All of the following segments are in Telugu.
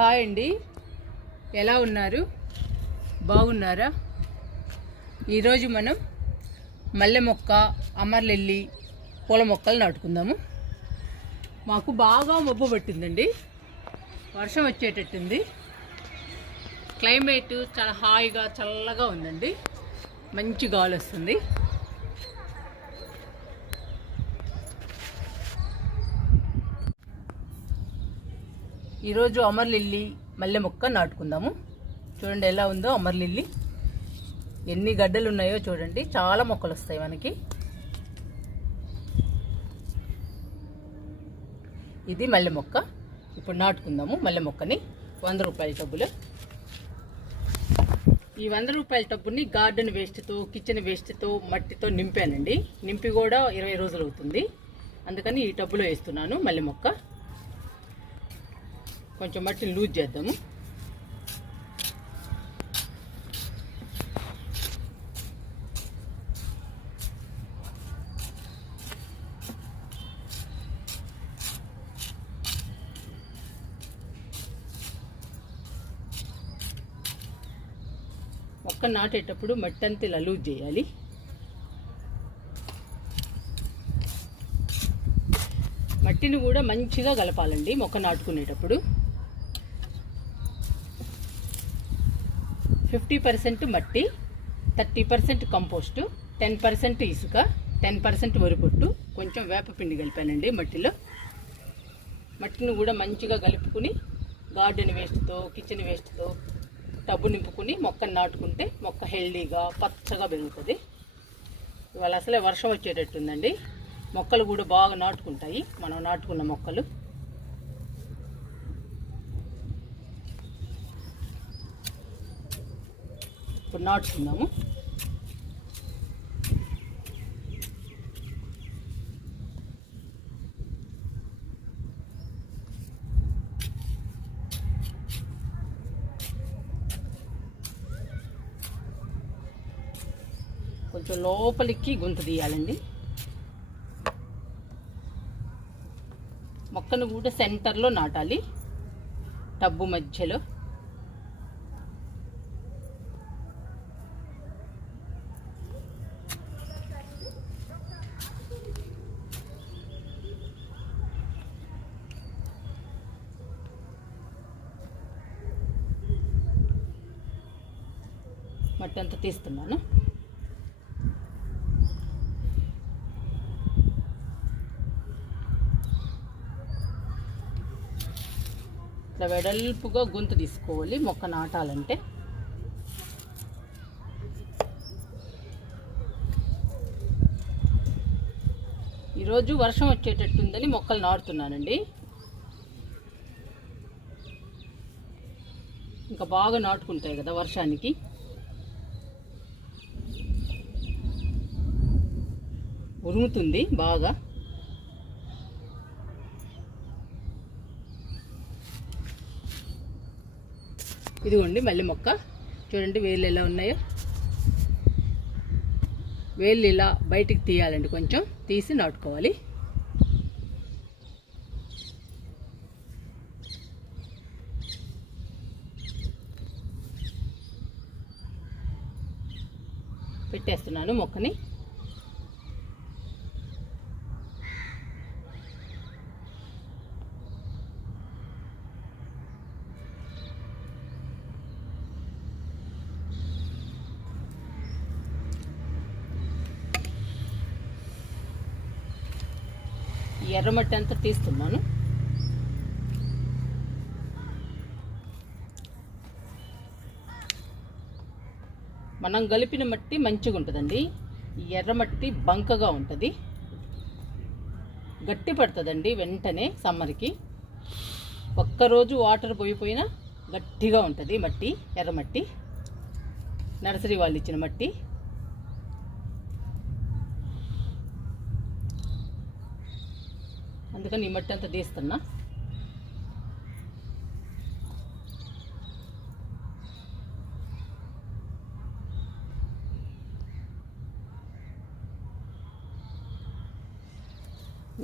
హాయ్ అండి. ఎలా ఉన్నారు? బాగున్నారా? ఈరోజు మనం మల్లె మొక్క అమర్లెల్లి పూల మొక్కలు నాటుకుందాము. మాకు బాగా మబ్బు పట్టిందండి. వర్షం వచ్చేటట్టుంది. క్లైమేట్ చాలా హాయిగా చల్లగా ఉందండి. మంచి గాలి వస్తుంది. ఈరోజు అమర్లిల్లి మల్లె మొక్క నాటుకుందాము. చూడండి ఎలా ఉందో అమర్లిల్లి ఎన్ని గడ్డలు ఉన్నాయో చూడండి. చాలా మొక్కలు వస్తాయి మనకి. ఇది మల్లె మొక్క. ఇప్పుడు నాటుకుందాము మల్లె మొక్కని. వంద రూపాయల టబ్బులు. ఈ వంద రూపాయల టబ్బుని గార్డెన్ వేస్ట్తో కిచెన్ వేస్ట్తో మట్టితో నింపానండి. నింపి కూడా ఇరవై రోజులు అవుతుంది. అందుకని ఈ టబ్బులో వేస్తున్నాను మల్లె మొక్క. కొంచెం మట్టిని లూజ్ చేద్దాము. మొక్క నాటేటప్పుడు మట్టి అంతా ఇలా లూజ్ చేయాలి. మట్టిని కూడా మంచిగా కలపాలండి మొక్క నాటుకునేటప్పుడు. ఫిఫ్టీ పర్సెంట్ మట్టి thirty percent compost ten percent ఇసుక టెన్ పర్సెంట్ వరిపొట్టు. కొంచెం వేపపిండి కలిపానండి మట్టిలో. మట్టిని కూడా మంచిగా కలుపుకుని గార్డెన్ వేస్ట్తో కిచెన్ వేస్ట్తో టబ్బు నింపుకుని మొక్కను నాటుకుంటే మొక్క హెల్దీగా పచ్చగా పెరుగుతుంది. ఇవాళ అసలే వర్షం వచ్చేటట్టుందండి. మొక్కలు కూడా బాగా నాటుకుంటాయి. మనం నాటుకున్న మొక్కలు. ఇప్పుడు నాటుకుందాము. కొంచెం లోపలికి గుంత తీయాలండి. మొక్కను కూడా సెంటర్లో నాటాలి. టబ్బు మధ్యలో. మట్టి తీస్తున్నాను. ఇట్లా వెడల్పుగా గొంతు తీసుకోవాలి మొక్క నాటాలంటే. ఈరోజు వర్షం వచ్చేటట్టుందని మొక్కలు నాటుతున్నానండి. ఇంకా బాగా నాటుకుంటాయి కదా వర్షానికి. ఉరుముతుంది బాగా. ఇదిగోండి మళ్ళీ మొక్క. చూడండి వేళ్ళు ఎలా ఉన్నాయో. వేళ్ళు ఇలా బయటికి తీయాలండి కొంచెం. తీసి నాటుకోవాలి. పెట్టేస్తున్నాను మొక్కని. ఎర్రమట్టి అంతా తీస్తున్నాను. మనం కలిపిన మట్టి మంచిగా ఉంటుందండి. ఎర్రమట్టి బంకగా ఉంటుంది. గట్టి పడుతుందండి వెంటనే సమ్మర్కి. ఒక్కరోజు వాటర్ పోయిపోయినా గట్టిగా ఉంటుంది మట్టి ఎర్రమట్టి. నర్సరీ వాళ్ళు ఇచ్చిన మట్టి. అందుకని ఈ మట్టి అంతా తీస్తున్నా.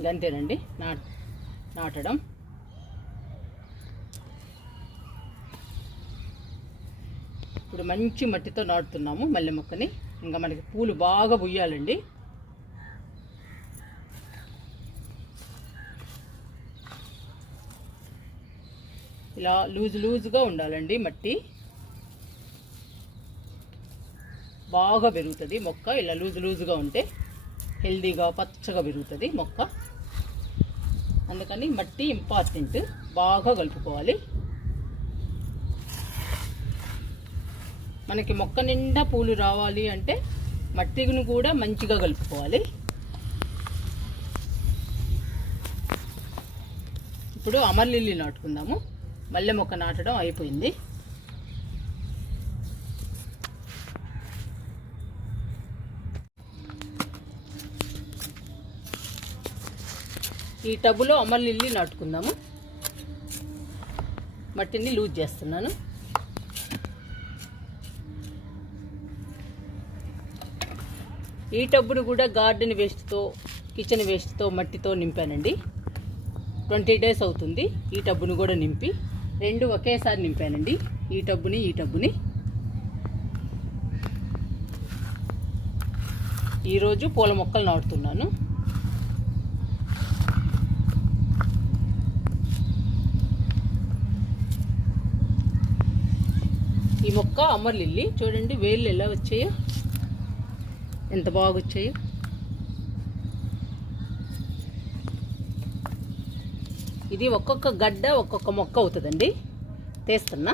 అంతేనండి. నాట్ నాటడం. ఇప్పుడు మంచి మట్టితో నాటుతున్నాము మల్లె మొక్కని. ఇంకా మనకి పూలు బాగా పుయ్యాలండి. ఇలా లూజు లూజుగా ఉండాలండి మట్టి. బాగా పెరుగుతుంది మొక్క ఇలా లూజు లూజుగా ఉంటే హెల్దీగా పచ్చగా పెరుగుతుంది మొక్క. అందుకని మట్టి ఇంపార్టెంట్ బాగా కలుపుకోవాలి. మనకి మొక్క నిండా పూలు రావాలి అంటే మట్టిని కూడా మంచిగా కలుపుకోవాలి. ఇప్పుడు అమర్లిల్లి నాటుకుందాము. మల్లె మొక్క నాటడం అయిపోయింది. ఈ టబ్బులో అమర్లిల్లి నాటుకుందాము. మట్టిని లూజ్ చేస్తున్నాను. ఈ టబ్బును కూడా గార్డెన్ వేస్ట్తో కిచెన్ వేస్ట్తో మట్టితో నింపానండి. ట్వంటీ డేస్ అవుతుంది ఈ టబ్బును కూడా నింపి. రెండు ఒకేసారి నింపానండి. ఈ టబ్బుని ఈ టబ్బుని. ఈరోజు పూల మొక్కలు నాటుతున్నాను. ఈ మొక్క అమర్లిల్లి. చూడండి వేళ్ళు ఎలా వచ్చాయో. ఎంత బాగా వచ్చాయో ఇది ఒక్కొక్క గడ్డ ఒక్కొక్క మొక్క అవుతుందండి. తీస్తున్నా.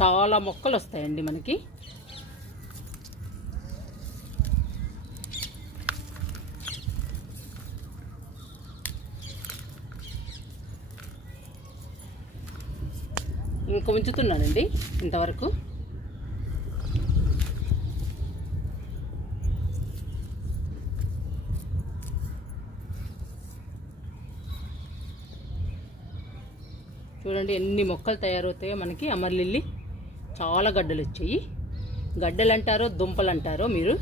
చాలా మొక్కలు వస్తాయండి మనకి ఇంకా ఉంచుతున్నానండి ఇంతవరకు. చూడండి ఎన్ని మొక్కలు తయారవుతాయో మనకి అమర్లిల్లి. చాలా గడ్డలు వచ్చాయి గడ్డలు అంటారో దుంపలు అంటారో మీరు.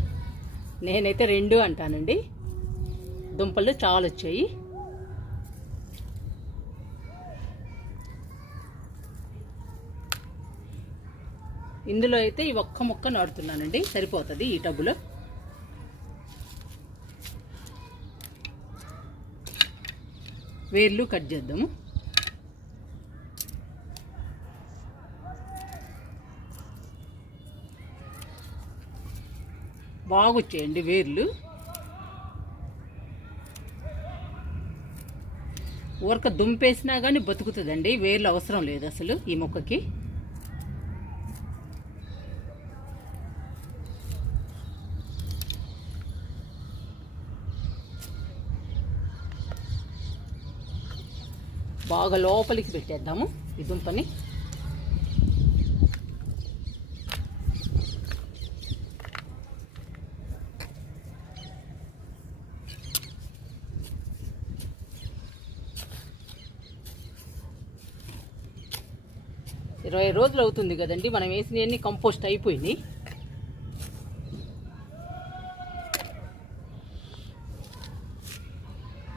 నేనైతే రెండు అంటానండి. దుంపలు చాలా వచ్చాయి ఇందులో అయితే ఈ ఒక్క ముక్క నాడుతున్నానండి సరిపోతుంది ఈ టబ్బులో. వేర్లు కట్ చేద్దాము. బాగా వచ్చేయండి వేర్లు. ఊరక దుంపేసినా కానీ బతుకుతుందండి. వేర్లు అవసరం లేదు అసలు ఈ మొక్కకి. బాగా లోపలికి పెట్టేద్దాము ఈ దుంపని. ఇరవై రోజులు అవుతుంది కదండి మనం వేసినవన్నీ కంపోస్ట్ అయిపోయినాయి.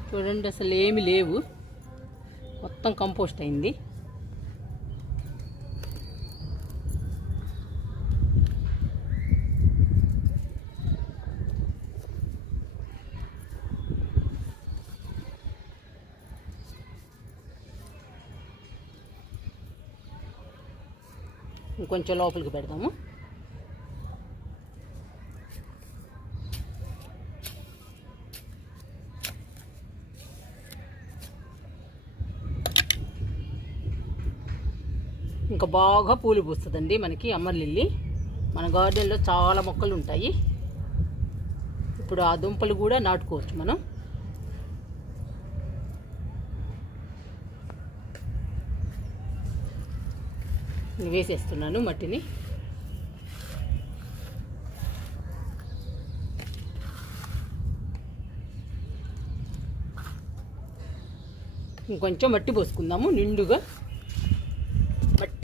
చూడండి అసలు ఏమి లేవు. మొత్తం కంపోస్ట్ అయింది. ఇంకొంచెం లోపలికి పెడదాము ఇంకా బాగా పూలు పూస్తుందండి మనకి అమ్మర్ లిల్లీ. మన గార్డెన్లో చాలా మొక్కలు ఉంటాయి. ఇప్పుడు ఆ దుంపలు కూడా నాటుకోవచ్చు మనం. వేసేస్తున్నాను మట్టిని. ఇంకొంచెం మట్టి పోసుకుందాము నిండుగా.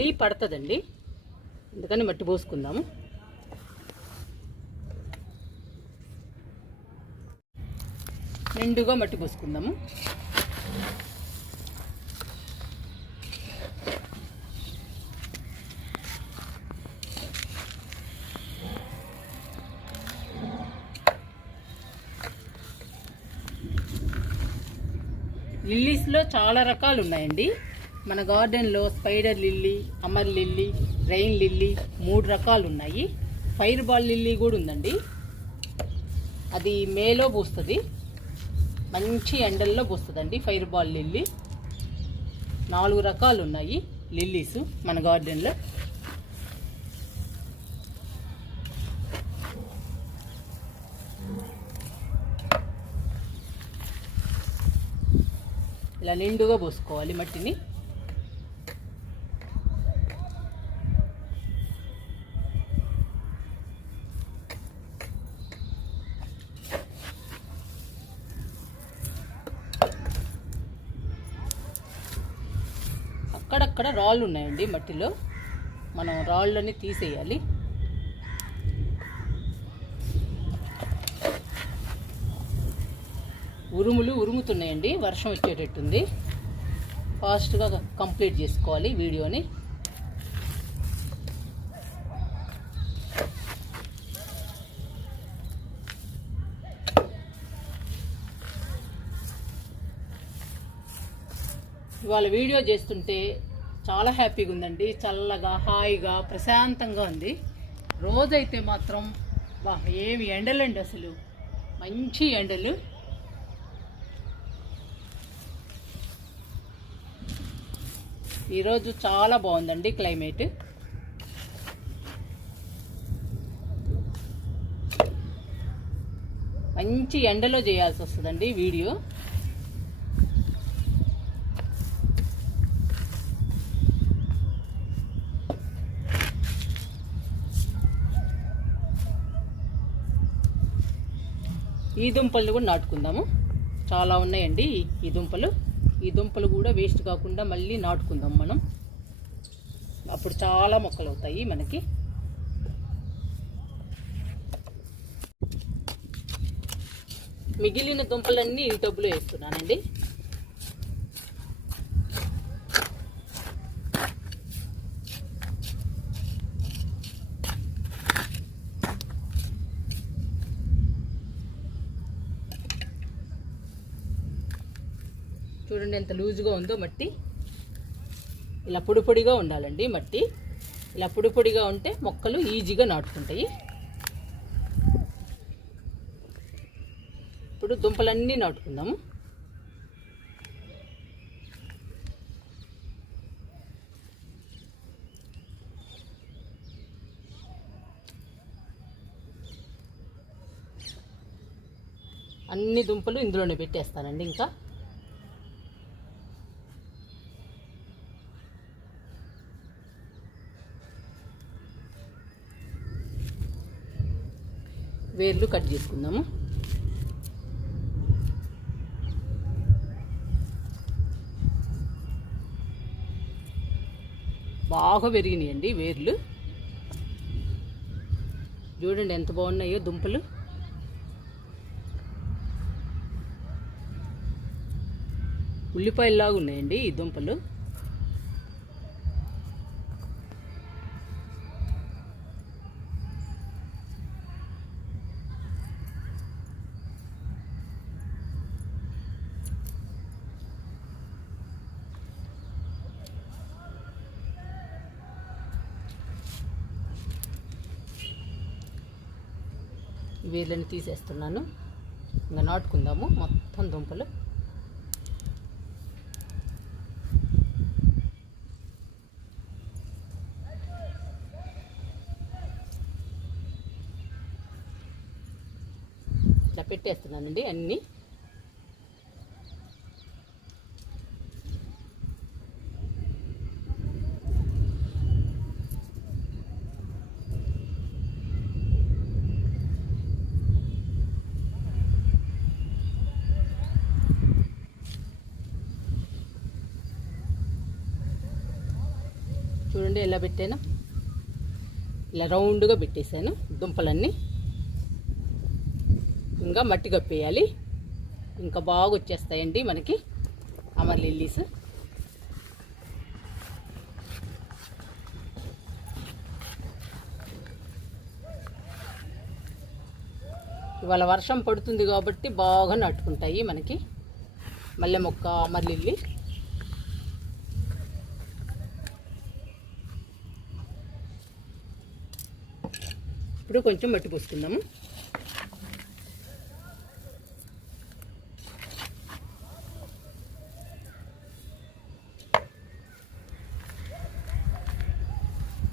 మట్టి పడుతుందండి. అందుకని మట్టి పోసుకుందాము. నిండుగా మట్టి పోసుకుందాము. లిల్లీస్లో చాలా రకాలు ఉన్నాయండి మన గార్డెన్లో spider lily Amar lily rain lily మూడు రకాలు ఉన్నాయి. ఫైర్ బాల్ లిల్లీ కూడా ఉందండి. అది మేలో పూస్తుంది. మంచి ఎండల్లో పూస్తుందండి ఫైర్ బాల్ లిల్లీ నాలుగు రకాలు ఉన్నాయి లిల్లీస్ మన గార్డెన్లో ఇలా నిండుగా పోసుకోవాలి మట్టిని. అక్కడక్కడ రాళ్ళు ఉన్నాయండి మట్టిలో. మనం రాళ్ళని తీసేయాలి. ఉరుములు ఉరుముతున్నాయండి. వర్షం వచ్చేటట్టుంది. ఫాస్ట్గా కంప్లీట్ చేసుకోవాలి వీడియోని. ఇవాళ వీడియో చేస్తుంటే చాలా హ్యాపీగా ఉందండి. చల్లగా హాయిగా ప్రశాంతంగా ఉంది. రోజైతే మాత్రం బా ఏమి ఎండలండి అసలు. మంచి ఎండలు. ఈరోజు చాలా బాగుందండి క్లైమేట్. మంచి ఎండలో చేయాల్సి వస్తుందండి వీడియో. ఈ దుంపలను కూడా నాటుకుందాము. చాలా ఉన్నాయండి ఈ దుంపలు. ఈ దుంపలు కూడా వేస్ట్ కాకుండా మళ్ళీ నాటుకుందాం మనం. అప్పుడు చాలా మొక్కలు అవుతాయి మనకి. మిగిలిన దుంపలన్నీ ఈ టబ్బులో వేస్తున్నానండి. చూడండి ఎంత లూజుగా ఉందో మట్టి. ఇలా పొడి పొడిగా ఉండాలండి మట్టి. ఇలా పొడి పొడిగా ఉంటే మొక్కలు ఈజీగా నాటుకుంటాయి ఇప్పుడు దుంపలన్నీ నాటుకుందాము అన్ని దుంపలు ఇందులోనే పెట్టేస్తానండి ఇంకా. వేర్లు కట్ చేసుకుందాము. బాగా పెరిగినాయండి వేర్లు. చూడండి ఎంత బాగున్నాయో దుంపలు. ఉల్లిపాయల్లాగా ఉన్నాయండి ఈ దుంపలు. వేర్లను తీసేస్తున్నాను. ఇంకా నాటుకుందాము. మొత్తం దుంపలు. ఇట్లా పెట్టేస్తున్నానండి అన్నీ. చూడండి ఎలా పెట్టాను? ఇలా రౌండ్గా పెట్టేశాను దుంపలన్నీ. ఇంకా మట్టి కప్పేయాలి. ఇంకా బాగా వచ్చేస్తాయండి మనకి అమర్ లిల్లీస్ ఇవాళ వర్షం పడుతుంది కాబట్టి బాగా నాటుకుంటాయి మనకి. మల్లె మొక్క అమర్ ఇప్పుడు కొంచెం మట్టి పోసుకుందాము.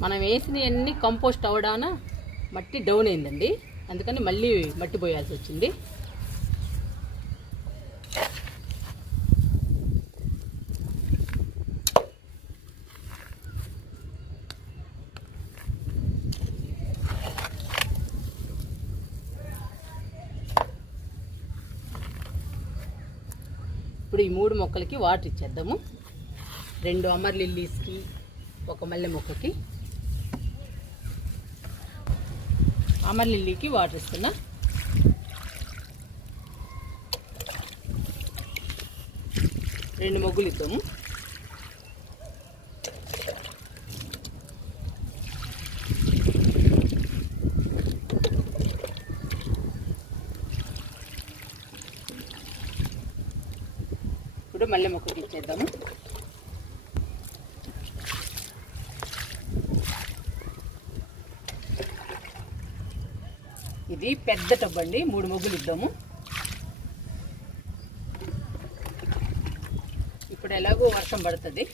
మనం వేసినవన్నీ కంపోస్ట్ అవడాన మట్టి డౌన్ అయిందండి. అందుకని మళ్ళీ మట్టి పోయాల్సి వచ్చింది. ఇప్పుడు ఈ మూడు మొక్కలకి వాటర్ ఇచ్చేద్దాము. రెండు అమర్ లిల్లీస్కి ఒక మల్లె మొక్కకి. అమర్ లిల్లీకి వాటర్ ఇస్తున్నా. రెండు మొగ్గులు ఇద్దాము. ఇప్పుడు మల్లె మొక్కకి ఇచ్చేద్దాము. ఇది పెద్ద టబ్ అండి మూడు మొగ్గులు ఇద్దాము. ఇప్పుడు ఎలాగో వర్షం పడుతుంది.